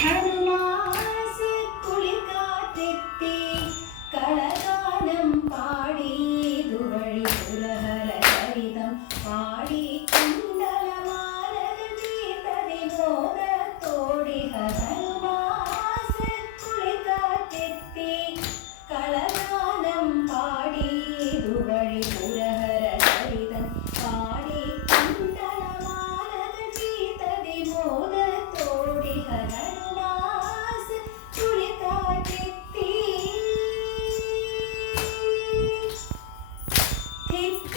How Hate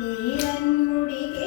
ఈ రన్ముడికే